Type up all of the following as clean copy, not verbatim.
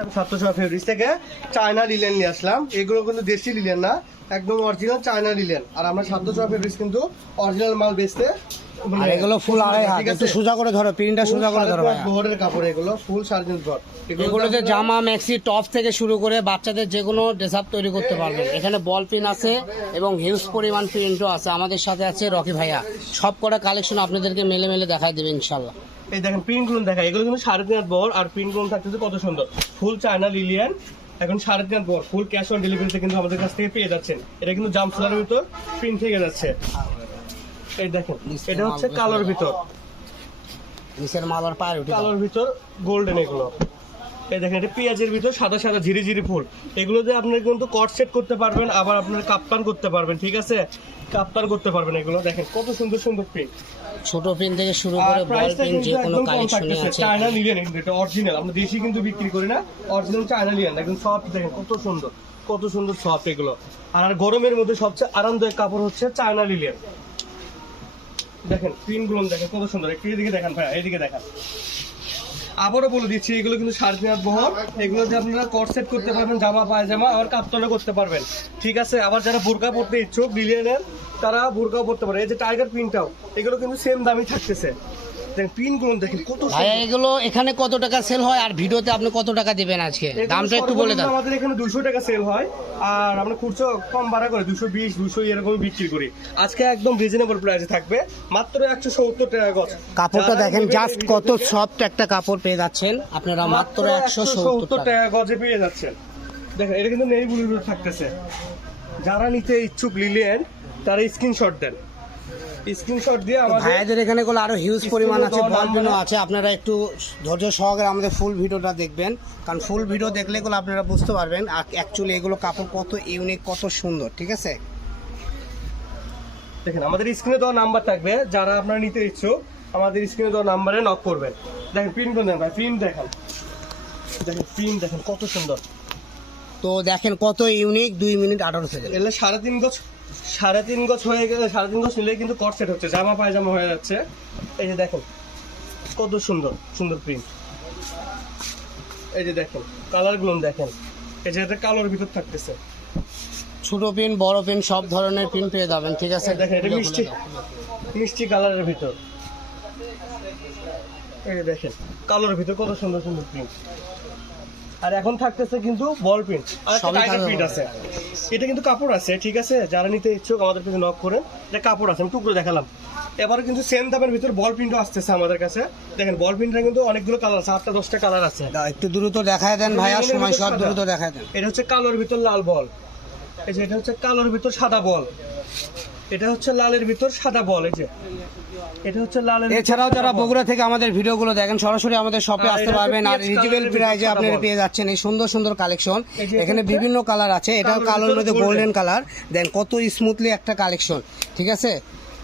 আমি 700 ফেব্রিক্স থেকে China linen নিয়ে আসলাম। এগুলো কিন্তু দেশি লিলেন না, একদম অরিজিনাল চায়না লিলেন। আর আমরা 700 ফেব্রিক্স কিন্তু অরিজিনাল মাল বেচতে। আর এগুলো ফুল আড়াই হাত, একটু সোজা করে ধরো, প্রিন্টটা সোজা করে ধরো ভাই। বহরের কাপড় এগুলো ফুল 3.5 গজ। এগুলোতে জামা, ম্যাক্সি, টপ থেকে শুরু করে বাচ্চাদের যে কোনো ড্রেস আপ তৈরি করতে পারবেন। এখানে বল পিন আছে এবং হিউজ পরিমাণ প্রিন্টও আছে। আমাদের সাথে আছে রকি ভাইয়া, সব কটা কালেকশন আপনাদেরকে মেলে মেলে দেখাই দেবে ইনশাল্লাহ। এই দেখেন প্রিন্টগুলো দেখা, এগুলো কিন্তু 3.5 বহর। আর প্রিন্টগুলো থাকতেছে কত সুন্দর, ফুল চায়না লিলিয়ান। এখন 3.5 বহর, ফুল ক্যাশ অন ডেলিভারিতে কিন্তু আমাদের কাছ থেকে পেয়ে যাচ্ছেন। এটা কিন্তু জামসুলার ভিতর প্রিন্ট থেকে যাচ্ছে। এই দেখেন এটা হচ্ছে কালোর ভিতর, নিচের মাল আর পায়ের উঠে কালোর ভিতর গোল্ডেন। এগুলো এই দেখেন এটা পেঁয়াজের ভিতর সাদা সাদা ঝিরি ঝিরি ফুল। এগুলোতে আপনি কিন্তু কট সেট করতে পারবেন, আবার আপনার কাপ্তান করতে পারবেন। ঠিক আছে, কাপ্তান করতে পারবেন। এগুলো দেখেন কত সুন্দর সুন্দর প্রিন্ট, ছোট পিন থেকে শুরু করে বল পিন যে কোনো কালেকশনই আছে। চায়না লিলেন এটা অরিজিনাল, আমরা দেশি কিন্তু বিক্রি করি না, অরিজিনাল চায়না লিলেন। একদম সফট, দেখেন কত সুন্দর, কত সুন্দর সফট এগুলো। আর গরমের মধ্যে সবচেয়ে আরামদায়ক কাপড় হচ্ছে চায়না লিলেন। দেখেন প্রিন্টগুলো দেখেন কত সুন্দর। একটু এদিকে দেখেন ভাই, এদিকে দেখেন। আবারও বলে দিচ্ছি এগুলো কিন্তু 3.5 বহর। এগুলোতে আপনারা কট সেট করতে পারবেন, জামা পায়জামা, আবার কাপ্তানও করতে পারবেন। ঠিক আছে, আবার যারা বোরকা পড়তে ইচ্ছুক লিলেনের, তারা বোরকাও পড়তে পারে। এই যে টাইগার প্রিন্টটাও, এগুলো কিন্তু সেম দামই থাকতেছে। দেখেন প্রিন্টগুলো দেখেন কত সুন্দর। ভাইয়া এগুলো এখানে কত টাকা সেল হয় আর ভিডিওতে আপনি কত টাকা দিবেন আজকে? দামটা একটু বলে দেন। আমাদের এখানে 200 টাকা সেল হয়, আর আমরা খুচরো কম ভাড়া করে 220 200 এরকম বিক্রি করি। আজকে একদম রিজনেবল প্রাইসে থাকবে, মাত্র 170 টাকা গজ। কাপড়টা দেখেন জাস্ট কত সফট একটা কাপড় পেয়ে যাচ্ছেন আপনারা, মাত্র 170 টাকা গজে পেয়ে যাচ্ছেন। দেখেন এটা কিন্তু নেই ব্লু থাকতেছে। যারা নিতে ইচ্ছুক লিলেন তারা স্ক্রিনশট দেন, স্ক্রিনশট দিয়ে আমাদের ভাইয়াদের এখানে গুলো আরো হিউজ পরিমাণ আছে, বলপিনও আছে। আপনারা একটু ধৈর্য সহকারে আমাদের ফুল ভিডিওটা দেখবেন, কারণ ফুল ভিডিও দেখলে এগুলো আপনারা বুঝতে পারবেন অ্যাকচুয়ালি এগুলো কাপড় কত ইউনিক, কত সুন্দর। ঠিক আছে, দেখেন আমাদের স্ক্রিনে দেওয়া নাম্বার থাকবে, যারা আপনারা নিতে ইচ্ছুক আমাদের স্ক্রিনে দেওয়া নাম্বারে নক করবেন। দেখেন প্রিন্ট দেন ভাই, প্রিন্ট দেখেন, দেখেন প্রিন্ট দেখেন কত সুন্দর। তো দেখেন কত ইউনিক, 2 মিনিট 18 সেকেন্ড। এলে 3.5 গজ, 3.5 গজ হয়ে গেলে, 3.5 গজ নিলে কিন্তু কট সেট হচ্ছে, জামা পায়জামা হয়ে যাচ্ছে। এই যে দেখেন কত সুন্দর সুন্দর প্রিন্ট। এই যে দেখেন কালারগুলো দেখেন, এই যে এটা কালোর ভিতর থাকতেছে। ছোট পিন, বড় পিন, সব ধরনের পিন পেয়ে যাবেন। ঠিক আছে, দেখেন এটা মিষ্টি মিষ্টি কালারের ভিতর। এই যে দেখেন কালোর ভিতর কত সুন্দর সুন্দর প্রিন্ট। আর এখন থাকতেছে কিন্তু বল প্রিন্ট, আর একটা টাইগার প্রিন্ট আছে। এটা কিন্তু কাপড় আছে। ঠিক আছে, যারা নিতে ইচ্ছুক আমাদের কাছে নক করে, এটা কাপড় আছে, আমি টুকরো দেখালাম। এবারে কিন্তু সেম দামের ভিতর বল প্রিন্টও আসতেছে আমাদের কাছে। দেখেন বল প্রিন্টটা কিন্তু অনেকগুলো কালার আছে, 8টা 10টা কালার আছে। একটু দ্রুত দেখায় দেন ভাইয়া, সময় সব দ্রুত দেখায় দেন। এটা হচ্ছে কালোর ভিতর লাল বল, এই যে এটা হচ্ছে কালোর ভিতর সাদা বল, এটা হচ্ছে লালের ভিতর সাদা বল। এই যে এটা হচ্ছে লালের। এছাড়াও যারা বগুড়া থেকে আমাদের ভিডিওগুলো দেখেন, সরাসরি আমাদের শপে আসতে পারবেন। আর রিজনেবল প্রাইসে আপনারা পেয়ে যাচ্ছেন এই সুন্দর সুন্দর কালেকশন। এখানে বিভিন্ন কালার আছে, এটাও কালোর মধ্যে গোল্ডেন কালার। দেন কত স্মুথলি একটা কালেকশন। ঠিক আছে,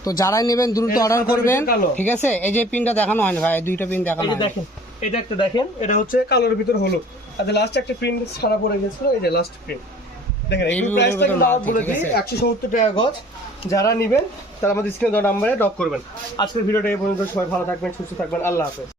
তো যারাই নেবেন দ্রুত অর্ডার করবেন। ঠিক আছে, এই যে পিনটা দেখানো হয় না ভাই, 2টা পিন দেখানো হয়। দেখেন এটা একটা দেখেন, এটা হচ্ছে কালোর ভিতর হলুদ। আর লাস্ট একটা প্রিন্ট ছাড়া পড়ে গেছিল, এই যে লাস্ট প্রিন্ট। দেখেন এই প্রাইসটা কিন্তু আমরা বলে দিই 170 টাকা গজ। যারা নেবেন তারা আমাদের স্ক্রিনে দেওয়া নম্বরে নক করবেন। আজকের ভিডিওটা এই পর্যন্ত। সবাই ভালো থাকবেন, সুস্থ থাকবেন, আল্লাহ হাফেজ।